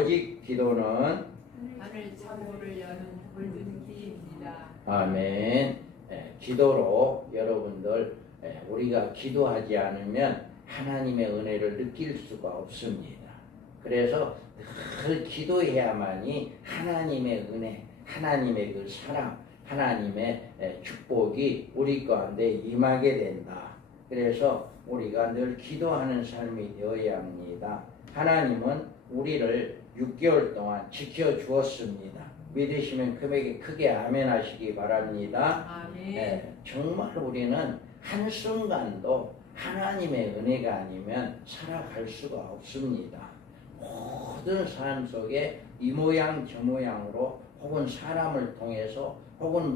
오직 기도는 하늘 창고를 여는 골든 키입니다. 아멘. 기도로 여러분들 우리가 기도하지 않으면 하나님의 은혜를 느낄 수가 없습니다. 그래서 늘 기도해야만이 하나님의 은혜, 하나님의 그 사랑, 하나님의 축복이 우리 가운데 임하게 된다. 그래서 우리가 늘 기도하는 삶이 되어야 합니다. 하나님은 우리를 6개월 동안 지켜주었습니다. 믿으시면 크게 아멘 하시기 바랍니다. 아멘. 정말 우리는 한순간도 하나님의 은혜가 아니면 살아갈 수가 없습니다. 모든 삶 속에 이 모양 저 모양으로 혹은 사람을 통해서 혹은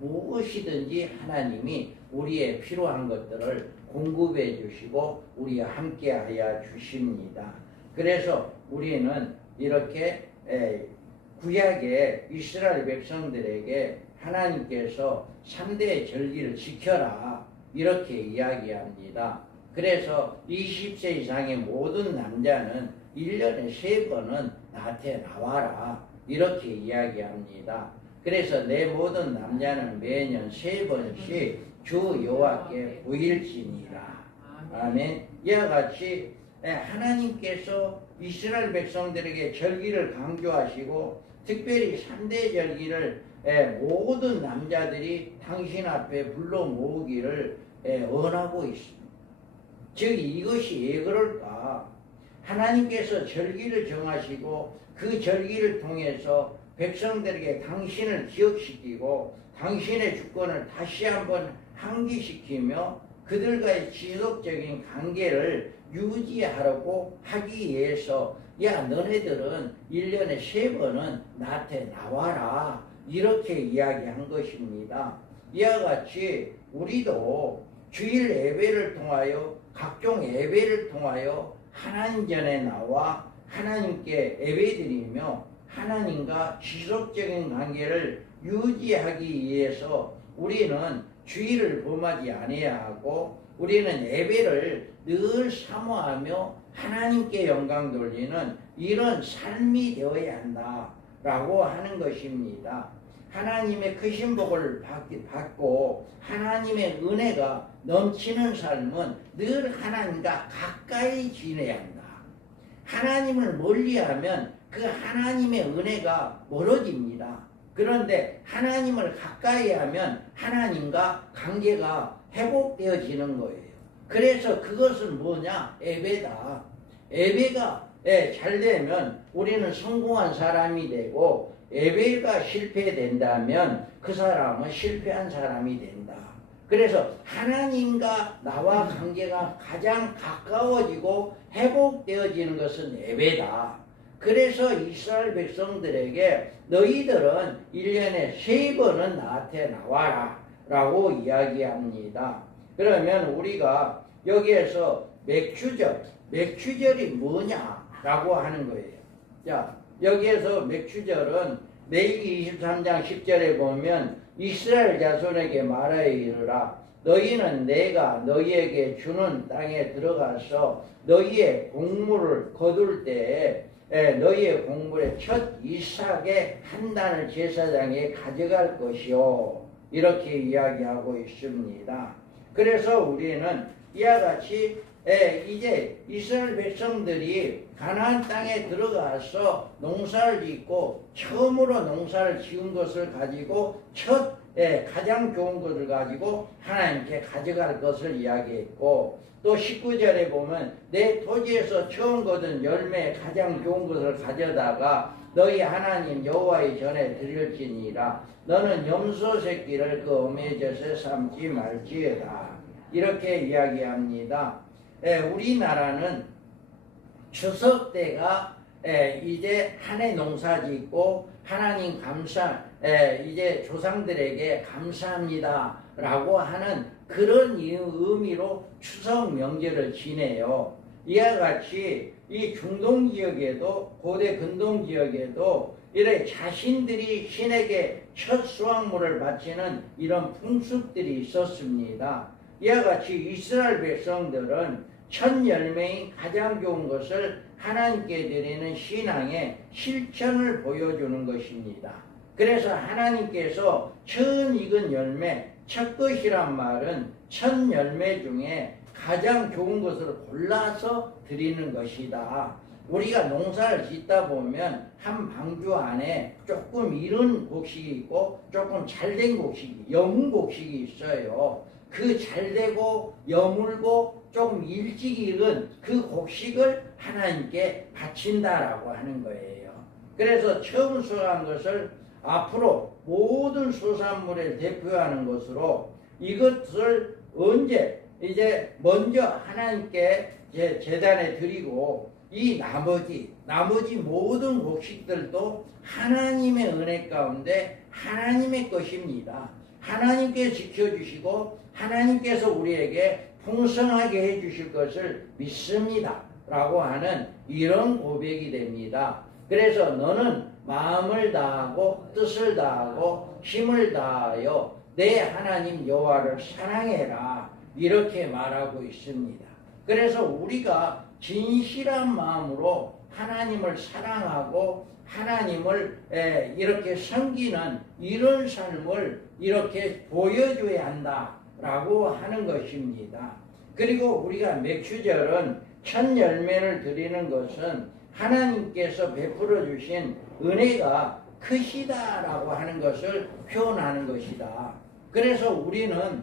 무엇이든지 하나님이 우리의 필요한 것들을 공급해 주시고 우리와 함께 하여 주십니다. 그래서 우리는 이렇게 구약의 이스라엘 백성들에게 하나님께서 3대 절기를 지켜라 이렇게 이야기합니다. 그래서 20세 이상의 모든 남자는 1년에 3번은 나한테 나와라 이렇게 이야기합니다. 그래서 내 모든 남자는 매년 3번씩 주 여호와께 보일지니라. 아멘. 이와 같이 하나님께서 이스라엘 백성들에게 절기를 강조하시고 특별히 3대 절기를 모든 남자들이 당신 앞에 불러 모으기를 원하고 있습니다. 즉 이것이 왜 그럴까? 하나님께서 절기를 정하시고 그 절기를 통해서 백성들에게 당신을 기억시키고 당신의 주권을 다시 한번 상기시키며 그들과의 지속적인 관계를 유지하려고 하기 위해서 야 너네들은 1년에 3번은 나한테 나와라 이렇게 이야기한 것입니다. 이와 같이 우리도 주일 예배를 통하여 각종 예배를 통하여 하나님 전에 나와 하나님께 예배드리며 하나님과 지속적인 관계를 유지하기 위해서 우리는 주일을 범하지 아니해야 하고 우리는 예배를 늘 사모하며 하나님께 영광 돌리는 이런 삶이 되어야 한다라고 하는 것입니다. 하나님의 크신 복을 받고 하나님의 은혜가 넘치는 삶은 늘 하나님과 가까이 지내야 한다. 하나님을 멀리하면 그 하나님의 은혜가 멀어집니다. 그런데 하나님을 가까이 하면 하나님과 관계가 회복되어지는 거예요. 그래서 그것은 뭐냐? 예배다. 예배가 잘 되면 우리는 성공한 사람이 되고 예배가 실패된다면 그 사람은 실패한 사람이 된다. 그래서 하나님과 나와 관계가 가장 가까워지고 회복되어지는 것은 예배다. 그래서 이스라엘 백성들에게 너희들은 1년에 3번은 나한테 나와라 라고 이야기합니다. 그러면 우리가 여기에서 맥추절이 뭐냐라고 하는 거예요. 자, 여기에서 맥추절은 레위기 23장 10절에 보면 이스라엘 자손에게 말하여 이르라 너희는 내가 너희에게 주는 땅에 들어가서 너희의 곡물을 거둘 때에 너희의 곡물의 첫 이삭의 한 단을 제사장에 가져갈 것이요 이렇게 이야기하고 있습니다. 그래서 우리는 이와 같이 이제 이스라엘 백성들이 가나안 땅에 들어가서 농사를 짓고 처음으로 농사를 지은 것을 가지고 가장 좋은 것을 가지고 하나님께 가져갈 것을 이야기했고 또 19절에 보면 내 토지에서 처음 거둔 열매의 가장 좋은 것을 가져다가 너희 하나님 여호와의 전에 드릴지니라 너는 염소 새끼를 그 어미의 젖에 삶지 말지어다 이렇게 이야기합니다. 우리나라는 추석 때가 이제 한 해 농사 짓고 하나님 이제 조상들에게 감사합니다 라고 하는 그런 의미로 추석 명절을 지내요. 이와 같이 이 중동 지역에도 고대 근동 지역에도 이래 자신들이 신에게 첫 수확물을 바치는 이런 풍습들이 있었습니다. 이와 같이 이스라엘 백성들은 첫 열매인 가장 좋은 것을 하나님께 드리는 신앙의 실천을 보여주는 것입니다. 그래서 하나님께서 처음 익은 열매, 첫 것이란 말은 첫 열매 중에 가장 좋은 것을 골라서 드리는 것이다. 우리가 농사를 짓다 보면 한 방주 안에 조금 이른 곡식이 있고 조금 잘된 곡식이, 여문 곡식이 있어요. 그 잘되고 여물고 조금 일찍 익은 그 곡식을 하나님께 바친다라고 하는 거예요. 그래서 처음 수확한 것을 앞으로 모든 수산물을 대표하는 것으로 이것을 언제 이제 먼저 하나님께 제단에 드리고 이 나머지 모든 곡식들도 하나님의 은혜 가운데 하나님의 것입니다. 하나님께 지켜주시고 하나님께서 우리에게 풍성하게 해주실 것을 믿습니다 라고 하는 이런 고백이 됩니다. 그래서 너는 마음을 다하고 뜻을 다하고 힘을 다하여 내 하나님 여호와를 사랑해라 이렇게 말하고 있습니다. 그래서 우리가 진실한 마음으로 하나님을 사랑하고 하나님을 이렇게 섬기는 이런 삶을 이렇게 보여줘야 한다라고 하는 것입니다. 그리고 우리가 맥주절은 첫 열매를 드리는 것은 하나님께서 베풀어 주신 은혜가 크시다라고 하는 것을 표현하는 것이다. 그래서 우리는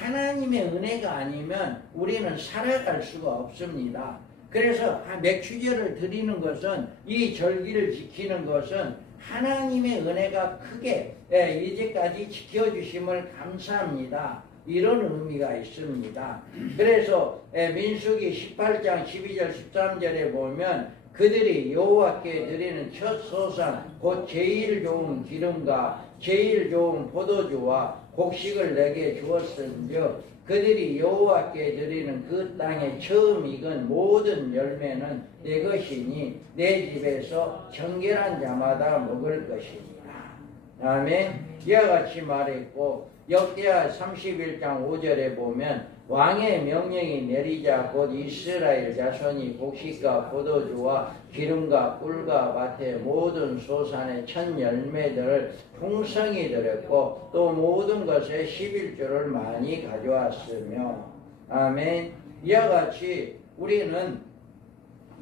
하나님의 은혜가 아니면 우리는 살아갈 수가 없습니다. 그래서 맥주절을 드리는 것은 이 절기를 지키는 것은 하나님의 은혜가 크게 이제까지 지켜주심을 감사합니다. 이런 의미가 있습니다. 그래서 민수기 18장 12절 13절에 보면 그들이 여호와께 드리는 첫 소산 곧 제일 좋은 기름과 제일 좋은 포도주와 곡식을 내게 주었은즉 그들이 여호와께 드리는 그 땅에 처음 익은 모든 열매는 내 것이니 내 집에서 정결한 자마다 먹을 것이니라. 아멘. 이와 같이 말했고 역대하 31장 5절에 보면 왕의 명령이 내리자 곧 이스라엘 자손이 곡식과 포도주와 기름과 꿀과 밭의 모든 소산의 첫 열매들을 풍성히 드렸고 또 모든 것에 11조를 많이 가져왔으며 아멘. 이와 같이 우리는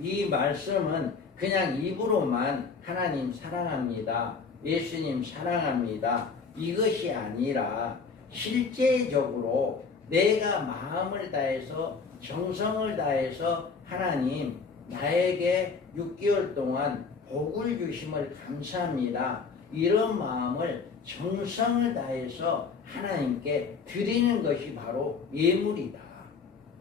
이 말씀은 그냥 입으로만 하나님 사랑합니다, 예수님 사랑합니다 이것이 아니라 실제적으로 내가 마음을 다해서 정성을 다해서 하나님 나에게 6개월 동안 복을 주심을 감사합니다. 이런 마음을 정성을 다해서 하나님께 드리는 것이 바로 예물이다.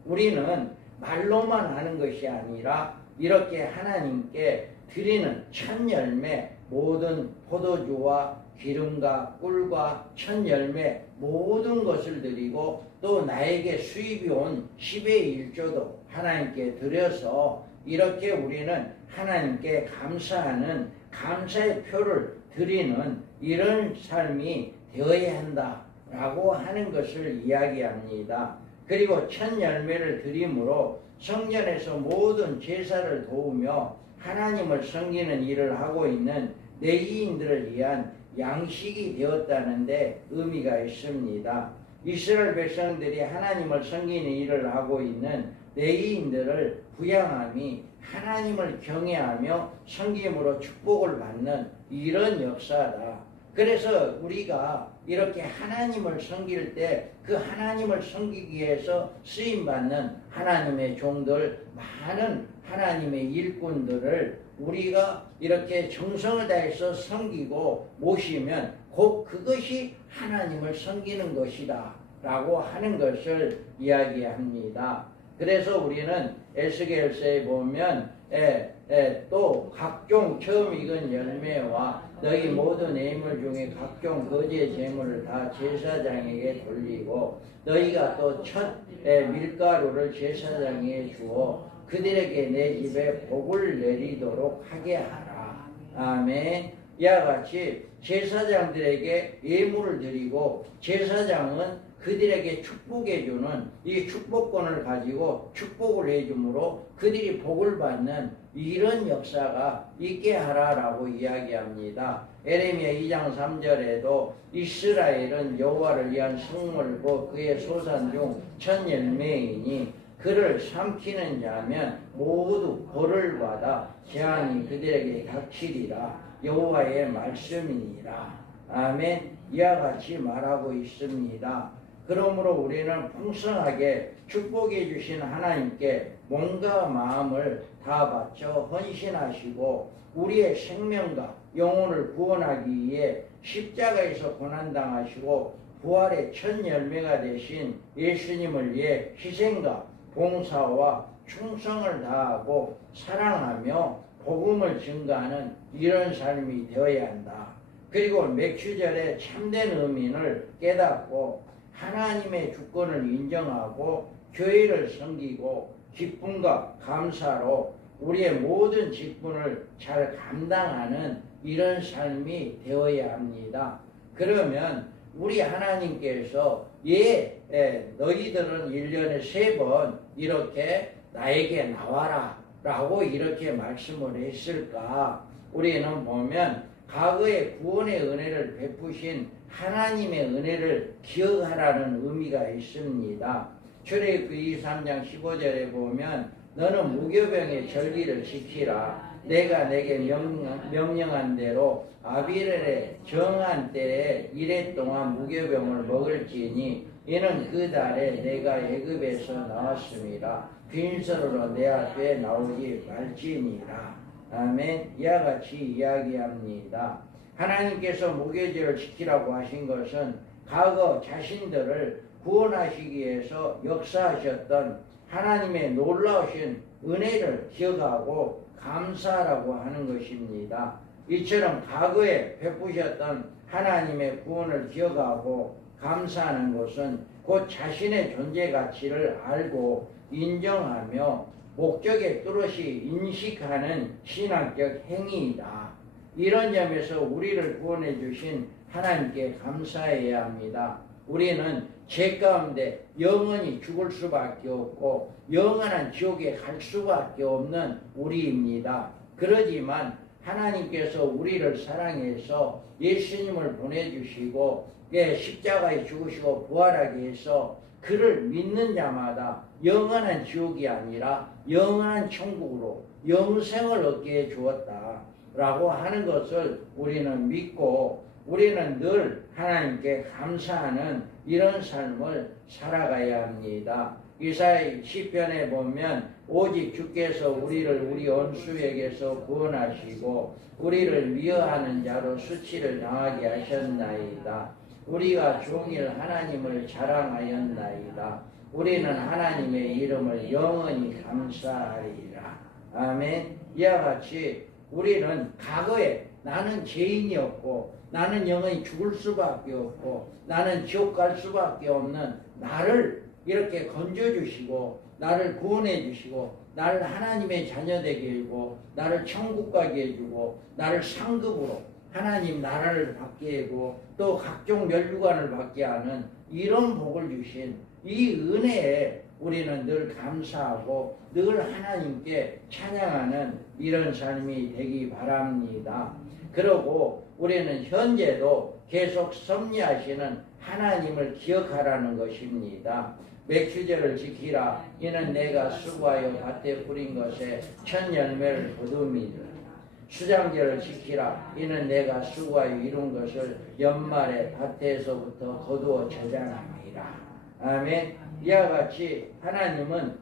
우리는 말로만 하는 것이 아니라 이렇게 하나님께 드리는 첫 열매 모든 포도주와 기름과 꿀과 첫 열매 모든 것을 드리고 또 나에게 수입이 온 10의 1조도 하나님께 드려서 이렇게 우리는 하나님께 감사하는 감사의 표를 드리는 이런 삶이 되어야 한다라고 하는 것을 이야기합니다. 그리고 첫 열매를 드림으로 성전에서 모든 제사를 도우며 하나님을 섬기는 일을 하고 있는 레위인들을 위한 양식이 되었다는데 의미가 있습니다. 이스라엘 백성들이 하나님을 섬기는 일을 하고 있는 레위인들을 부양함이 하나님을 경외하며 섬김으로 축복을 받는 이런 역사다. 그래서 우리가 이렇게 하나님을 섬길 때 그 하나님을 섬기기 위해서 쓰임받는 하나님의 종들, 많은 하나님의 일꾼들을 우리가 이렇게 정성을 다해서 섬기고 모시면 곧 그것이 하나님을 섬기는 것이다 라고 하는 것을 이야기합니다. 그래서 우리는 에스겔서에 보면 또 각종 처음 익은 열매와 너희 모든 예물 중에 각종 거제 제물을 다 제사장에게 돌리고 너희가 또 첫 밀가루를 제사장에게 주어 그들에게 내 집에 복을 내리도록 하게 하라. 아멘. 이와 같이 제사장들에게 예물을 드리고 제사장은 그들에게 축복해 주는 이 축복권을 가지고 축복을 해 주므로 그들이 복을 받는 이런 역사가 있게 하라라고 이야기합니다. 에레미야 2장 3절에도 이스라엘은 여호와를 위한 성물고 그의 소산 중 첫 열매이니 그를 삼키는 자면 모두 벌을 받아 재앙이 그들에게 닥치리라. 여호와의 말씀이니라. 아멘. 이와 같이 말하고 있습니다. 그러므로 우리는 풍성하게 축복해 주신 하나님께 몸과 마음을 다 바쳐 헌신하시고 우리의 생명과 영혼을 구원하기 위해 십자가에서 고난당하시고 부활의 첫 열매가 되신 예수님을 위해 희생과 봉사와 충성을 다하고 사랑하며 복음을 증가하는 이런 삶이 되어야 한다. 그리고 맥주절의 참된 의미를 깨닫고 하나님의 주권을 인정하고 교회를 섬기고 기쁨과 감사로 우리의 모든 직분을 잘 감당하는 이런 삶이 되어야 합니다. 그러면 우리 하나님께서 너희들은 1년에 3번 이렇게 나에게 나와라 라고 이렇게 말씀을 했을까? 우리는 보면 과거의 구원의 은혜를 베푸신 하나님의 은혜를 기억하라는 의미가 있습니다. 출애굽기 23장 15절에 보면 너는 무교병의 절기를 지키라. 내가 내게 명령한 대로 아비렐의 정한 때에 이래 동안 무교병을 먹을지니 이는 그 달에 내가 애굽에서 나왔습니다. 빈손으로 내 앞에 나오지 말지니라. 아멘. 이와 같이 이야기합니다. 하나님께서 무교절을 지키라고 하신 것은 과거 자신들을 구원하시기 위해서 역사하셨던 하나님의 놀라우신 은혜를 기억하고 감사하라고 하는 것입니다. 이처럼 과거에 베푸셨던 하나님의 구원을 기억하고 감사하는 것은 곧 자신의 존재 가치를 알고 인정하며 목적에 뚜렷이 인식하는 신학적 행위이다. 이런 점에서 우리를 구원해 주신 하나님께 감사해야 합니다. 우리는 죄 가운데 영원히 죽을 수밖에 없고 영원한 지옥에 갈 수밖에 없는 우리입니다. 그러지만 하나님께서 우리를 사랑해서 예수님을 보내주시고 십자가에 죽으시고 부활하기 위해서 그를 믿는 자마다 영원한 지옥이 아니라 영원한 천국으로 영생을 얻게 해 주었다 라고 하는 것을 우리는 믿고 우리는 늘 하나님께 감사하는 이런 삶을 살아가야 합니다. 이사야 시편에 보면 오직 주께서 우리를 우리 원수에게서 구원하시고 우리를 미워하는 자로 수치를 당하게 하셨나이다. 우리가 종일 하나님을 자랑하였나이다. 우리는 하나님의 이름을 영원히 감사하리라. 아멘. 이와 같이 우리는 과거에 나는 죄인이었고 나는 영원히 죽을 수밖에 없고 나는 지옥 갈 수밖에 없는 나를 이렇게 건져주시고 나를 구원해 주시고 나를 하나님의 자녀 되게 해주고 나를 천국 가게 해주고 나를 상급으로 하나님 나라를 받게 하고 또 각종 멸류관을 받게 하는 이런 복을 주신 이 은혜에 우리는 늘 감사하고 늘 하나님께 찬양하는 이런 삶이 되기 바랍니다. 그리고 우리는 현재도 계속 섭리하시는 하나님을 기억하라는 것입니다. 맥주절을 지키라. 이는 내가 수고하여 밭에 뿌린 것에 첫 열매를 거둠이라. 수장절을 지키라. 이는 내가 수고하여 이룬 것을 연말에 밭에서부터 거두어 저장함이라. 아멘. 이와 같이 하나님은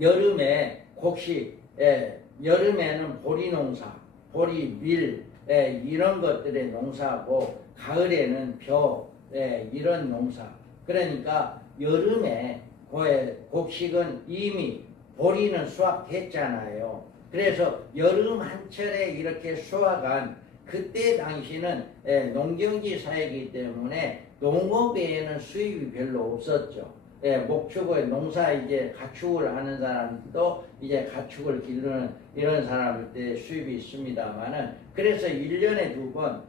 여름에 곡식, 여름에는 보리 농사, 보리, 밀, 이런 것들의 농사고 가을에는 벼, 이런 농사. 그러니까 여름에 곡식은 이미 보리는 수확했잖아요. 그래서 여름 한철에 이렇게 수확한 그때 당시는 농경지 사회이기 때문에 농업 외에는 수입이 별로 없었죠. 목축의 농사 이제 가축을 하는 사람도 이제 가축을 기르는 이런 사람들 수입이 있습니다만은 그래서 1년에 2번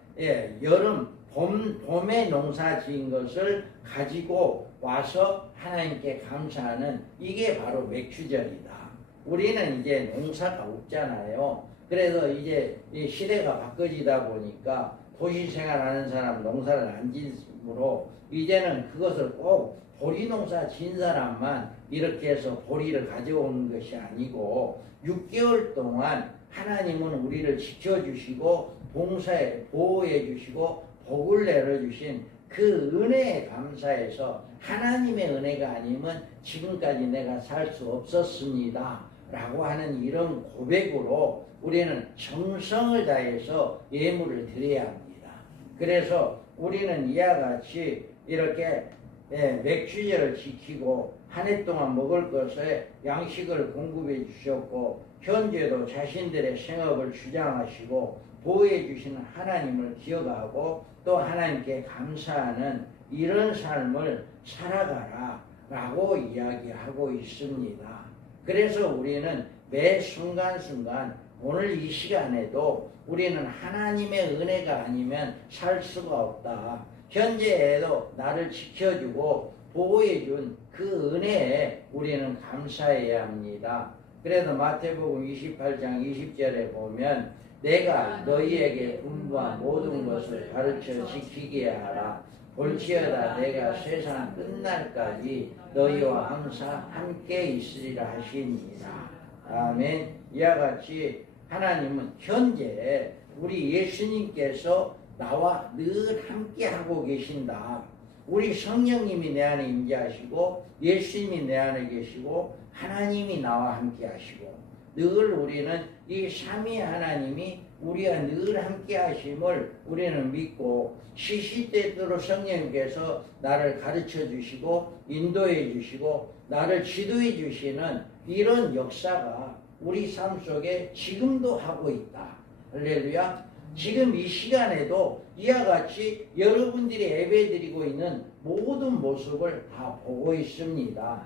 여름 봄에 농사 지은 것을 가지고 와서 하나님께 감사하는 이게 바로 맥주절이다. 우리는 이제 농사가 없잖아요. 그래서 이제 이 시대가 바꿔지다 보니까 도시 생활하는 사람 농사를 안 짓므로 이제는 그것을 꼭 보리 농사 진 사람만 이렇게 해서 보리를 가져오는 것이 아니고 6개월 동안 하나님은 우리를 지켜주시고 봉사해 보호해 주시고 복을 내려주신 그 은혜에 감사해서 하나님의 은혜가 아니면 지금까지 내가 살 수 없었습니다 라고 하는 이런 고백으로 우리는 정성을 다해서 예물을 드려야 합니다. 그래서 우리는 이와 같이 이렇게 맥주제를 지키고 한 해 동안 먹을 것에 양식을 공급해 주셨고 현재도 자신들의 생업을 주장하시고 보호해 주시는 하나님을 기억하고 또 하나님께 감사하는 이런 삶을 살아가라 라고 이야기하고 있습니다. 그래서 우리는 매 순간순간 오늘 이 시간에도 우리는 하나님의 은혜가 아니면 살 수가 없다. 현재에도 나를 지켜주고 보호해준 그 은혜에 우리는 감사해야 합니다. 그래서 마태복음 28장 20절에 보면 내가 너희에게 분부한 모든 것을 가르쳐 지키게 하라. 볼지어다 내가 세상 끝날까지 너희와 항상 함께 있으리라 하시니라. 아멘. 이와 같이 하나님은 현재 우리 예수님께서 나와 늘 함께 하고 계신다. 우리 성령님이 내 안에 임재하시고 예수님이 내 안에 계시고 하나님이 나와 함께 하시고 늘 우리는 이 삼위 하나님이 우리와 늘 함께 하심을 우리는 믿고 시시때때로 성령님께서 나를 가르쳐 주시고 인도해 주시고 나를 지도해 주시는 이런 역사가 우리 삶 속에 지금도 하고 있다. 할렐루야. 지금 이 시간에도 이와 같이 여러분들이 예배드리고 있는 모든 모습을 다 보고 있습니다.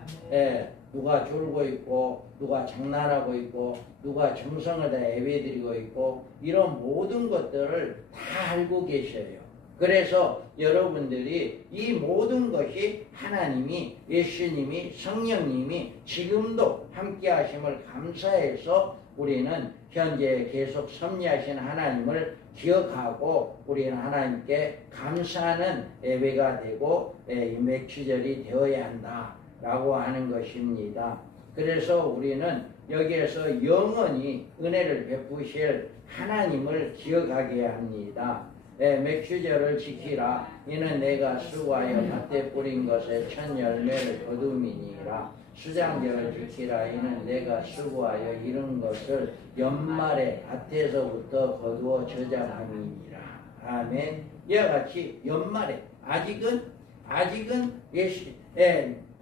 누가 졸고 있고 누가 장난하고 있고 누가 정성을 다 예배드리고 있고 이런 모든 것들을 다 알고 계셔요. 그래서 여러분들이 이 모든 것이 하나님이 예수님이 성령님이 지금도 함께 하심을 감사해서 우리는 현재 계속 섭리하신 하나님을 기억하고 우리는 하나님께 감사하는 예배가 되고 맥주절이 되어야 한다라고 하는 것입니다. 그래서 우리는 여기에서 영원히 은혜를 베푸실 하나님을 기억하게 합니다. 맥주절을 지키라. 이는 내가 수고하여 밭에 뿌린 것에 첫 열매를 거둠이니라. 수장절을 지키라. 이는 내가 수고하여 이룬 것을 연말에 밭에서부터 거두어 저장함이니라. 아멘. 이와 같이 연말에 아직은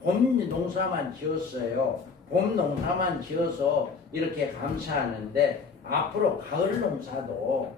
봄 농사만 지었어요. 봄 농사만 지어서 이렇게 감사하는데 앞으로 가을 농사도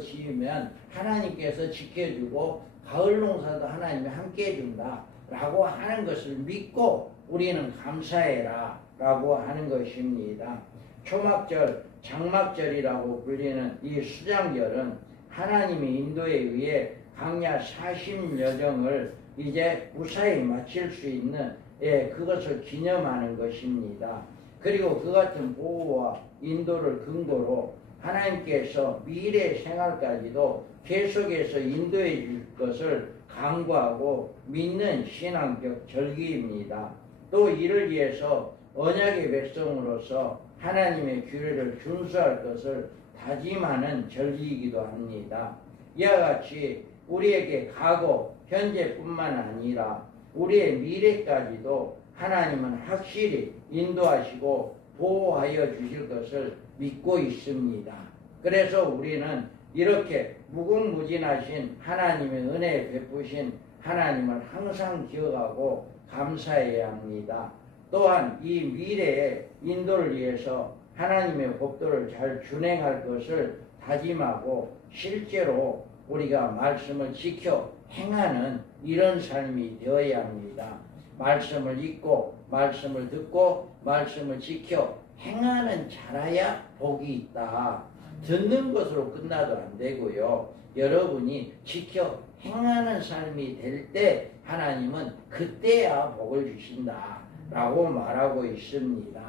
지으면 하나님께서 지켜주고 가을 농사도 하나님이 함께 해준다 라고 하는 것을 믿고 우리는 감사해라 라고 하는 것입니다. 초막절, 장막절이라고 불리는 이 수장절은 하나님의 인도에 의해 광야 40여정을 이제 무사히 마칠 수 있는 그것을 기념하는 것입니다. 그리고 그 같은 보호와 인도를 근거로 하나님께서 미래 생활까지도 계속해서 인도해 줄 것을 강구하고 믿는 신앙적 절기입니다. 또 이를 위해서 언약의 백성으로서 하나님의 규례를 준수할 것을 다짐하는 절기이기도 합니다. 이와 같이 우리에게 과거, 현재뿐만 아니라 우리의 미래까지도 하나님은 확실히 인도하시고 보호하여 주실 것을 믿고 있습니다. 그래서 우리는 이렇게 무궁무진하신 하나님의 은혜 베푸신 하나님을 항상 기억하고 감사해야 합니다. 또한 이 미래의 인도를 위해서 하나님의 법도를 잘 준행할 것을 다짐하고 실제로 우리가 말씀을 지켜 행하는 이런 삶이 되어야 합니다. 말씀을 읽고 말씀을 듣고 말씀을 지켜 행하는 자라야 복이 있다. 듣는 것으로 끝나도 안 되고요. 여러분이 지켜 행하는 삶이 될 때 하나님은 그때야 복을 주신다 라고 말하고 있습니다.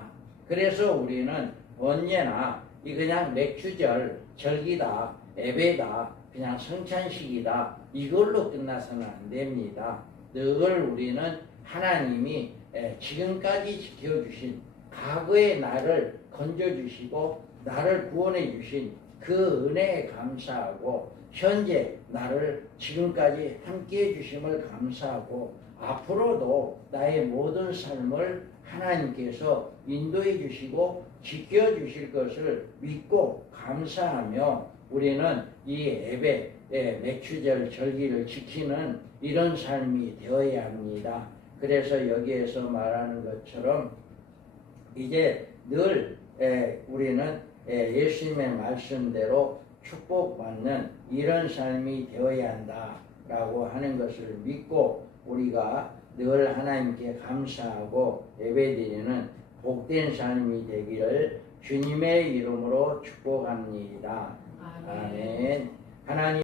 그래서 우리는 언제나 이 그냥 맥주절, 절기다, 예배다, 그냥 성찬식이다 이걸로 끝나서는 안 됩니다. 늘 우리는 하나님이 지금까지 지켜주신 과거의 나를 건져주시고 나를 구원해 주신 그 은혜에 감사하고 현재 나를 지금까지 함께 해주심을 감사하고 앞으로도 나의 모든 삶을 하나님께서 인도해 주시고 지켜주실 것을 믿고 감사하며 우리는 이 예배, 맥주절 절기를 지키는 이런 삶이 되어야 합니다. 그래서 여기에서 말하는 것처럼 이제 늘 우리는 예수님의 말씀대로 축복받는 이런 삶이 되어야 한다라고 하는 것을 믿고 우리가 늘 하나님께 감사하고 예배드리는 복된 삶이 되기를 주님의 이름으로 축복합니다. 아멘. 하나님